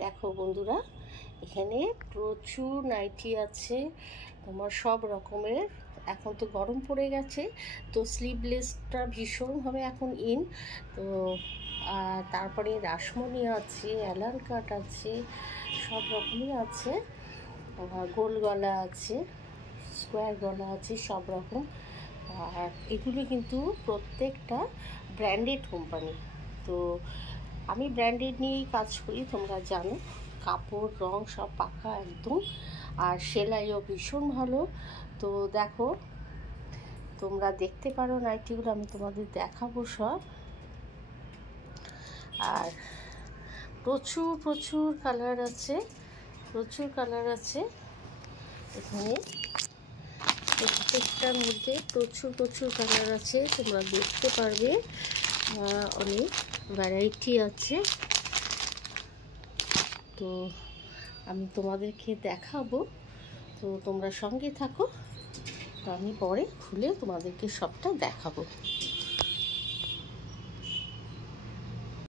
দেখো বন্ধুরা, এখানে প্রচুর নাইটি আছে তোমার সব রকমের। এখন তো গরম পড়ে গেছে, তো স্লিভলেসটা ভীষণভাবে এখন ইন। তো তারপরে রাসমণি আছে, অ্যালান কাট আছে, সব রকমই আছে। গোল গলা আছে, স্কোয়ার গলা আছে, সব রকম। আর এগুলো কিন্তু প্রত্যেকটা ব্র্যান্ডেড কোম্পানি। তো আমি ব্র্যান্ডেড নিয়েই কাজ করি, তোমরা জানো। কাপড় রং সব পাকা একদম, আর সেলাইও ভীষণ ভালো। তো দেখো, তোমরা দেখতে পারো নাইটিগুলো, আমি তোমাদের দেখাবো সব। আর প্রচুর প্রচুর কালার আছে, প্রচুর কালার আছে এখানে। প্রত্যেকটার মধ্যে প্রচুর প্রচুর কালার আছে, তোমরা দেখতে পারবে। অনেক ভ্যারাইটি আছে। তো আমি তোমাদেরকে দেখাবো, তো তোমরা সঙ্গে থাকো। তো আমি পরে খুলে তোমাদেরকে সবটা দেখাবো।